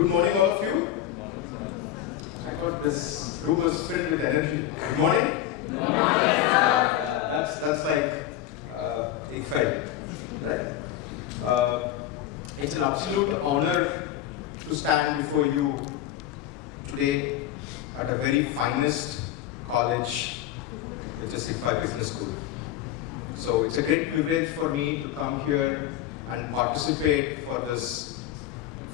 Good morning, all of you. I thought this room was filled with energy. Good morning. Good morning, sir. That's like exciting, right? It's an absolute honor to stand before you today at a very finest college, which is IBSK Business School. So it's a great privilege for me to come here and participate for this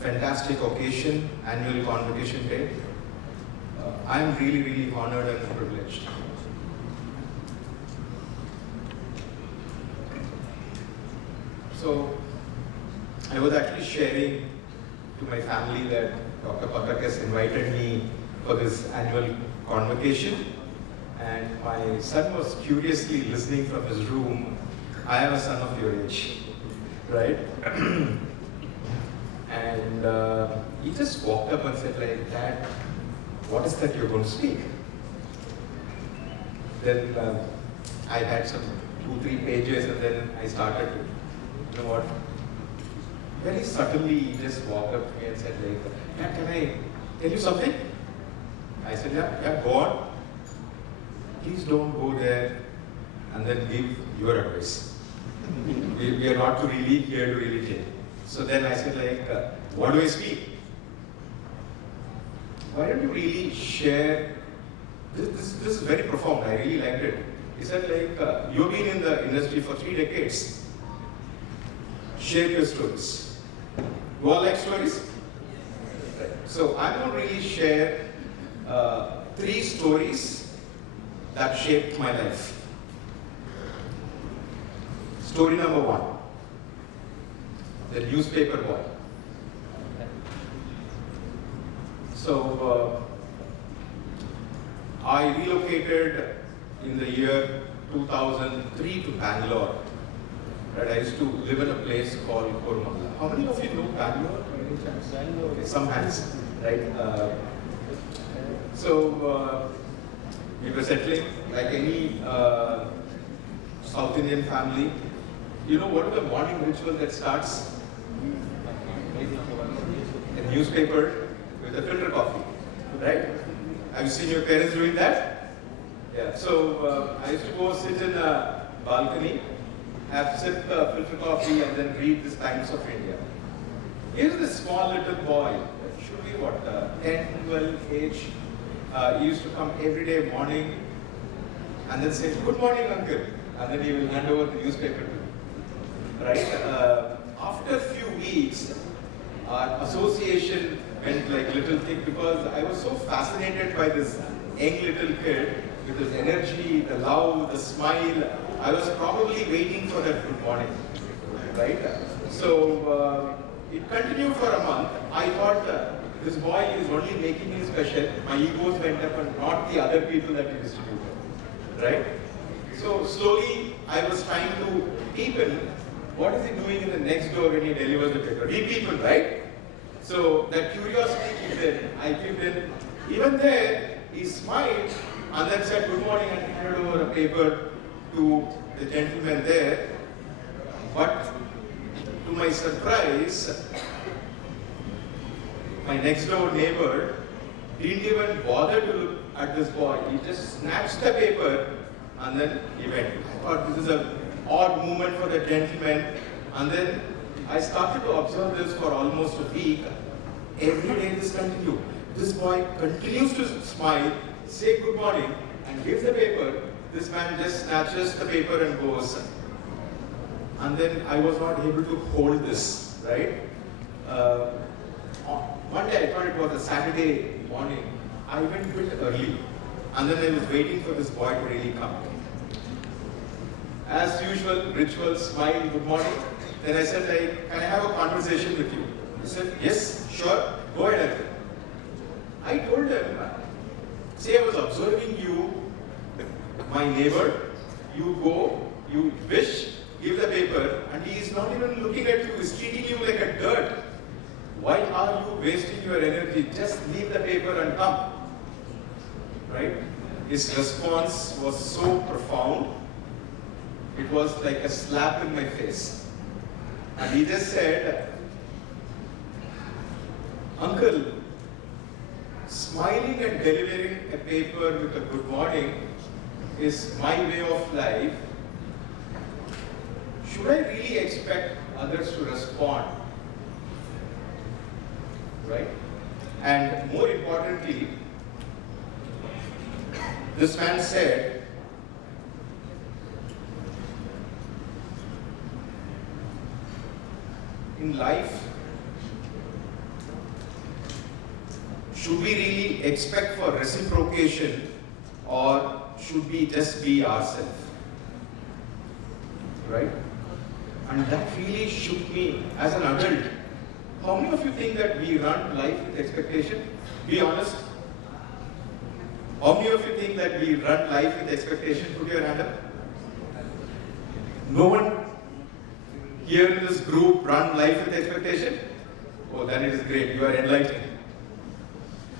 fantastic occasion, Annual Convocation Day. I am really, really honored and privileged. So, I was actually sharing to my family that Dr. Pathak has invited me for this annual convocation, and my son was curiously listening from his room. I am a son of your age, right? And he just walked up and said like, "Dad, what is that you're going to speak?" Then I had some 2-3 pages, and then I started to, you know what, very subtly he just walked up to me and said like, "Dad, can I tell you something?" I said, yeah, go on. Please don't go there and then give your advice. We are not really here to really take. So then I said like, what do I speak? Why don't you really share, this is very profound, I really liked it. He said like, you've been in the industry for 3 decades. Share your stories. You all like stories? So I'm going to really share 3 stories that shaped my life. Story number 1, the newspaper boy. So I relocated in the year 2003 to Bangalore. Right, I used to live in a place called Kormangala. How many of you know Bangalore? Okay, some hands, right? So we were settling like any South Indian family. You know what is the morning ritual that starts? A newspaper with a filter coffee, right? Have you seen your parents doing that? Yeah. So I used to go sit in a balcony, have sip filter coffee, and then read the Times of India. Here's this small little boy, should be what, 10, 12 age. He used to come every day morning and then say, "Good morning, uncle," and then he will hand over the newspaper to me. Right? After a few weeks, our association went like little thick because I was so fascinated by this young little kid with his energy, the love, the smile. I was probably waiting for that good morning, right? So it continued for a month. I thought this boy is only making me special. My egos went up and not the other people that he distributed, right? So slowly I was trying to peep in. What is he doing in the next door when he delivers the paper? We people, right? So that curiosity kicked in. I peeped in. Even there, he smiled and then said good morning and handed over a paper to the gentleman there. But to my surprise, my next door neighbor didn't even bother to look at this boy. He just snatched the paper and then he went. I thought this is an odd movement for the gentleman. And then I started to observe this for almost a week. Every day this continued. This boy continues to smile, say good morning, and gives the paper. This man just snatches the paper and goes. And then I was not able to hold this, right? One day I thought it was a Saturday morning. I went a bit early. And then I was waiting for this boy to really come. As usual, ritual, smile, good morning. Then I said, like, can I have a conversation with you? He said, yes, sure, go ahead, uncle. I told him, see, I was observing you, my neighbor, you go, you wish, give the paper, and he is not even looking at you, he's treating you like a dirt. Why are you wasting your energy? Just leave the paper and come. Right? His response was so profound. It was like a slap in my face. And he just said, Uncle, smiling and delivering a paper with a good morning is my way of life. Should I really expect others to respond? Right? And more importantly, this man said, in life, should we really expect for reciprocation or should we just be ourselves? Right? And that really shook me as an adult. How many of you think that we run life with expectation? Be honest. How many of you think that we run life with expectation? Put your hand up. No one here in this group run life with expectation? Oh, then it is great. You are enlightened.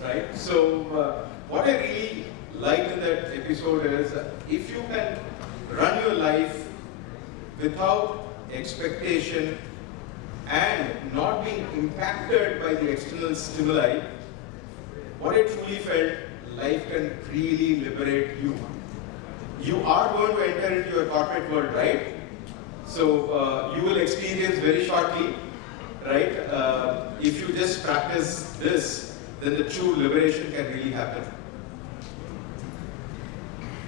Right? So, what I really liked in that episode is if you can run your life without expectation and not being impacted by the external stimuli, what I truly felt, life can really liberate you. You are going to enter into your corporate world, right? So you will experience very shortly, right? If you just practice this, then the true liberation can really happen.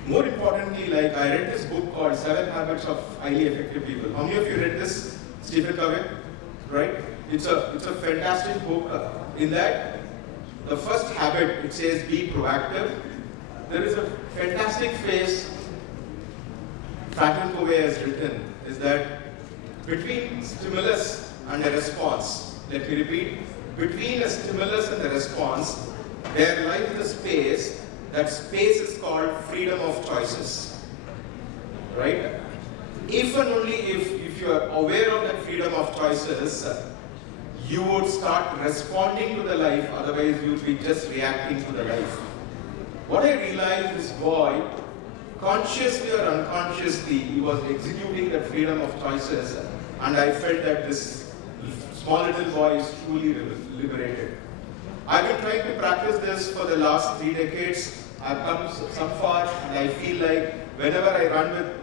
More importantly, like I read this book called 7 Habits of Highly Effective People. How many of you read this, Stephen Covey? Right? It's a fantastic book. In that, the first habit, it says be proactive. There is a fantastic phrase Franklin Covey has written, is that between stimulus and a response, let me repeat, between a stimulus and a response, there lies the space. That space is called freedom of choices, right? If and only if you are aware of that freedom of choices, you would start responding to the life, otherwise you would be just reacting to the life. What I realized, this boy, consciously or unconsciously, he was executing that freedom of choices, and I felt that this small little boy is truly liberated. I've been trying to practice this for the last 3 decades. I've come some far, and I feel like whenever I run with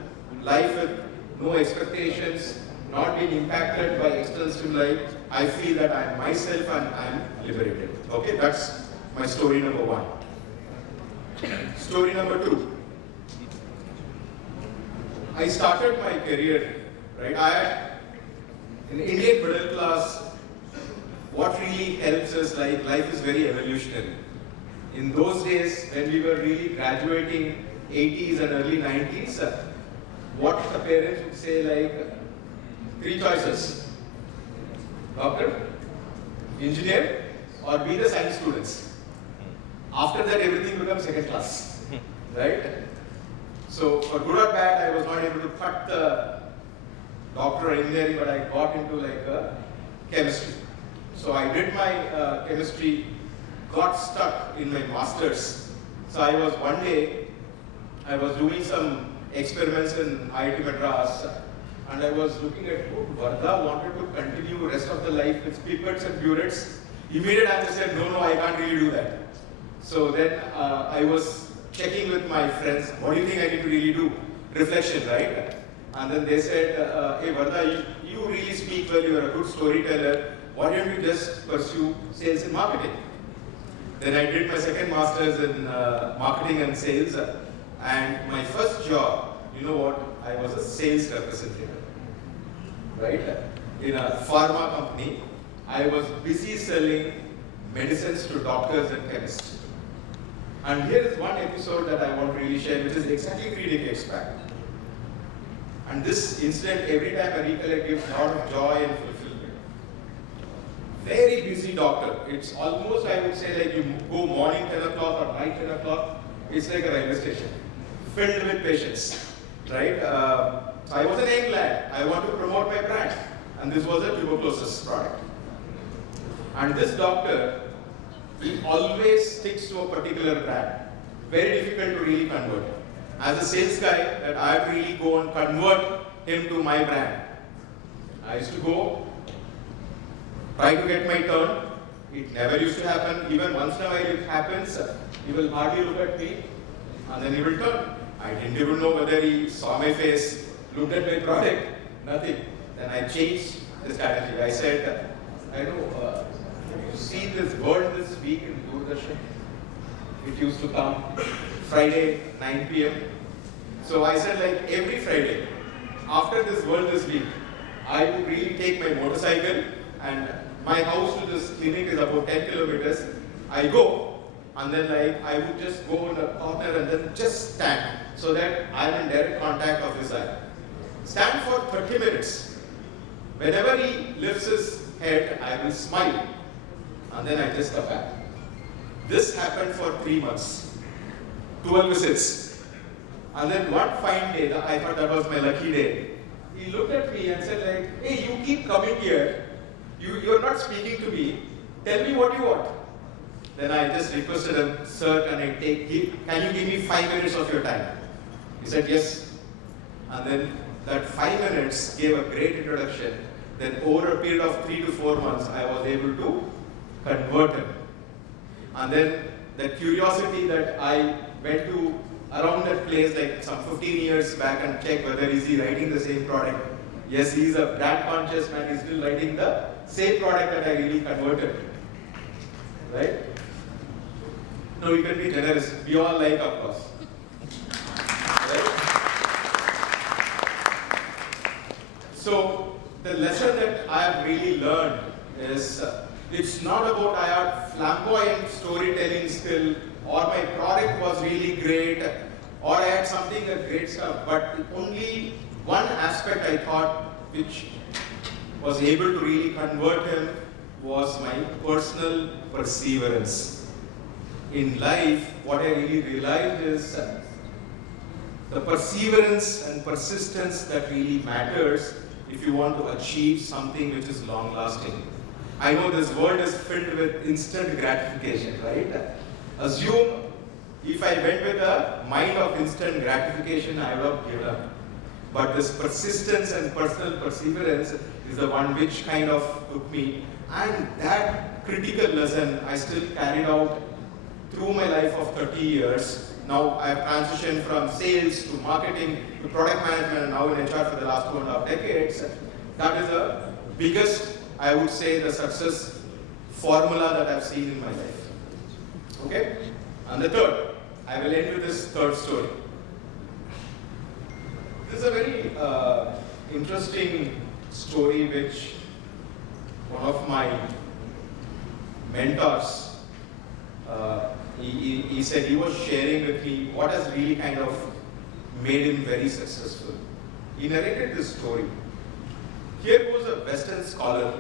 life with no expectations, not being impacted by external stimuli, I feel that I'm myself and I'm liberated. Okay, that's my story number 1. Story number 2. I started my career, right? In Indian middle class, what really helps us, like life is very evolutionary. In those days, when we were really graduating 80s and early 90s, what the parents would say, like 3 choices: doctor, engineer, or be the science students. After that, everything becomes second class, right? So for good or bad, I was not able to cut the doctor or engineering, but I got into like chemistry. So I did my chemistry, got stuck in my master's. So I was one day, I was doing some experiments in IIT Madras, and I was looking at, oh, Vardha wanted to continue the rest of the life with pipettes and burettes. Immediate answer said, no, I can't really do that. So then I was checking with my friends, what do you think I need to really do? Reflection, right? And then they said, hey Vardha, you really speak well, you're a good storyteller. Why don't you just pursue sales and marketing? Then I did my second master's in marketing and sales. And my first job, you know what? I was a sales representative, right? In a pharma company, I was busy selling medicines to doctors and chemists. And here is one episode that I want to really share, which is exactly 3 decades back. And this incident, every time I recollect, gives a lot of joy and fulfillment. Very busy doctor. It's almost, I would say, like you go morning 10 o'clock or night 10 o'clock, it's like a railway station, filled with patients, right? So I was an young lad. I want to promote my brand. And this was a tuberculosis product. And this doctor, he always sticks to a particular brand. Very difficult to really convert. As a sales guy, that I had to really go and convert him to my brand. I used to go, try to get my turn It never used to happen. Even once in a while it happens. He will hardly look at me and then he will turn. I didn't even know whether he saw my face, looked at my product, nothing. Then I changed the strategy. I said, I know, you see this word this week in Doordarshan? It used to come Friday, 9 p.m. So I said, like every Friday, after this world this week, I would really take my motorcycle, and my house to this clinic is about 10 kilometers. I go, and then like I would just go in the corner and then just stand so that I am in direct contact of his eye. Stand for 30 minutes. Whenever he lifts his head, I will smile, and then I just come back. This happened for 3 months, 12 visits. And then one fine day, I thought that was my lucky day. He looked at me and said like, hey, you keep coming here. You're not speaking to me. Tell me what you want. Then I just requested him, sir, can you give me 5 minutes of your time? He said, yes. And then that 5 minutes gave a great introduction. Then over a period of 3 to 4 months, I was able to convert him. And then the curiosity that I went to around that place like some 15 years back and check whether is he writing the same product. Yes, he is a brand conscious man, he's still writing the same product that I really converted. Right? No, you can be generous. We all like, of course. Right? So the lesson that I have really learned is it's not about I had flamboyant storytelling skill or my product was really great or I had something great stuff, but only one aspect I thought which was able to really convert him was my personal perseverance. In life, what I really realized is the perseverance and persistence that really matters if you want to achieve something which is long-lasting. I know this world is filled with instant gratification, right? Assume if I went with a mind of instant gratification, I would have given up. But this persistence and personal perseverance is the one which kind of took me. And that critical lesson I still carried out through my life of 30 years. Now I have transitioned from sales to marketing to product management and now in HR for the last 2.5 decades. That is the biggest, I would say, the success formula that I've seen in my life. Okay? And the third, I will end with this third story. This is a very interesting story which one of my mentors, he said he was sharing with me what has really kind of made him very successful. He narrated this story. Here was a Western scholar,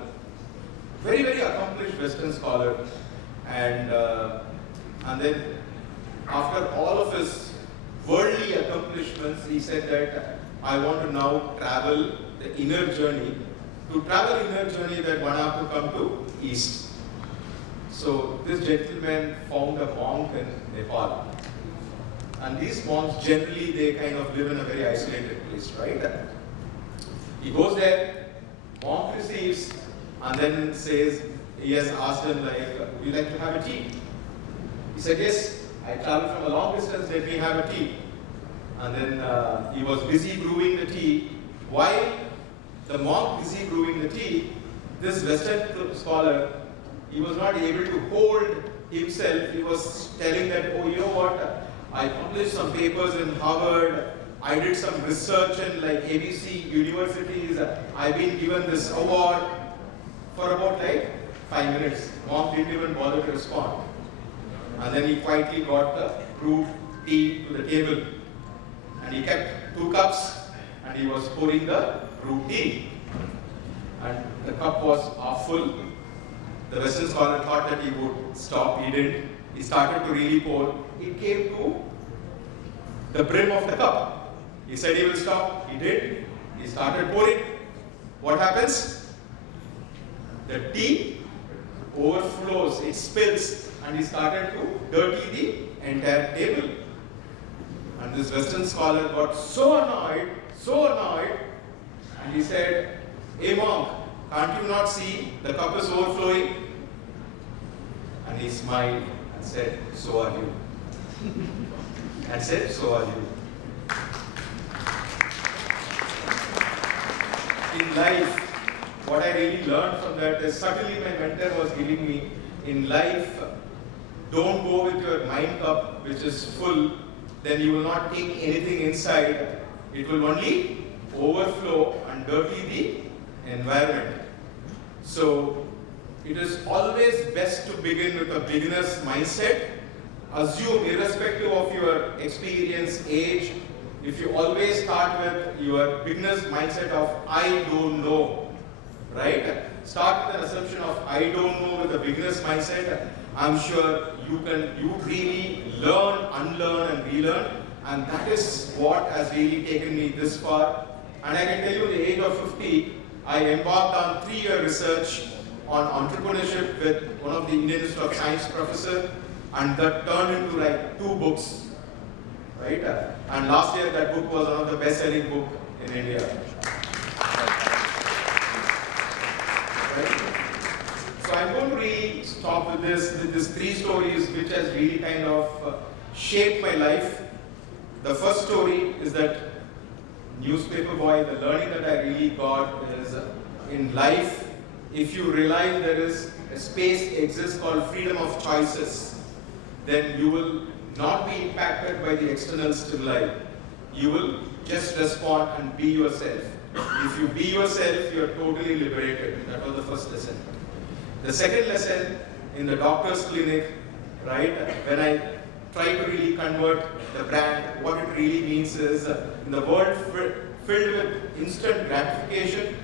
very, very accomplished Western scholar, and then after all of his worldly accomplishments, he said that I want to now travel the inner journey. To travel inner journey, that one have to come to East. So this gentleman found a monk in Nepal. And these monks generally, they kind of live in a very isolated place, right? He goes there, monk receives, and then says, he has asked him like, would you like to have a tea? He said, yes, I traveled from a long distance, let me have a tea. And then he was busy brewing the tea. While the monk busy brewing the tea, this Western scholar, he was not able to hold himself. He was telling that, oh, you know what, I published some papers in Harvard, I did some research in like ABC universities, I've been given this award. For about like 5 minutes, monk didn't even bother to respond. And then he quietly got the brewed tea to the table. And he kept 2 cups and he was pouring the brewed tea. And the cup was half full. The Western scholar thought that he would stop. He didn't. He started to really pour. It came to the brim of the cup. He said he will stop. He did. He started pouring. What happens? The tea overflows. It spills. And he started to dirty the entire table. And this Western scholar got so annoyed, and he said, hey monk, can't you not see the cup is overflowing? And he smiled and said, "So are you." And said, "So are you." In life, what I really learned from that is, certainly my mentor was giving me, in life, don't go with your mind cup which is full, then you will not take anything inside. It will only overflow and dirty the environment. So it is always best to begin with a beginner's mindset. Assume, irrespective of your experience, age, if you always start with your beginner's mindset of "I don't know," right? Start with an assumption of "I don't know" with a beginner's mindset. I'm sure you really learn, unlearn, and relearn, and that is what has really taken me this far. And I can tell you, at the age of 50, I embarked on 3-year research on entrepreneurship with one of the Indian Institute of Science professor, and that turned into like 2 books, right? And last year, that book was one of the best-selling book in India. Right? So I'm going to really stop with these 3 stories which has really kind of shaped my life. The first story is that newspaper boy. The learning that I really got is, in life, if you realize there is a space exists called freedom of choices, then you will not be impacted by the external stimuli. You will just respond and be yourself. If you be yourself, you are totally liberated. That was the first lesson. The second lesson, in the doctor's clinic, right, when I try to really convert the brand, what it really means is, in the world filled with instant gratification,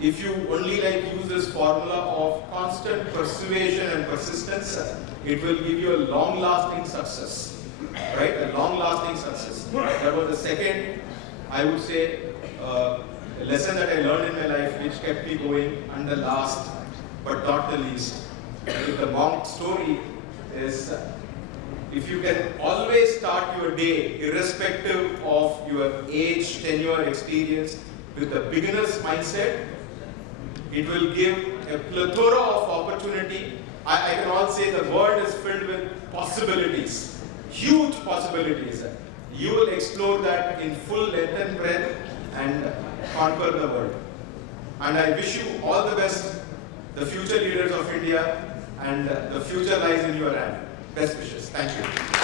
if you only use this formula of constant persuasion and persistence, it will give you a long-lasting success, right? A long-lasting success. That was the second, I would say, lesson that I learned in my life, which kept me going. And the last, but not the least, the monk story is, if you can always start your day, irrespective of your age, tenure, experience, with a beginner's mindset, it will give a plethora of opportunity. I can all say the world is filled with possibilities, huge possibilities. You will explore that in full length and breadth and conquer the world. And I wish you all the best, the future leaders of India, and the future lies in your hand. Best wishes. Thank you.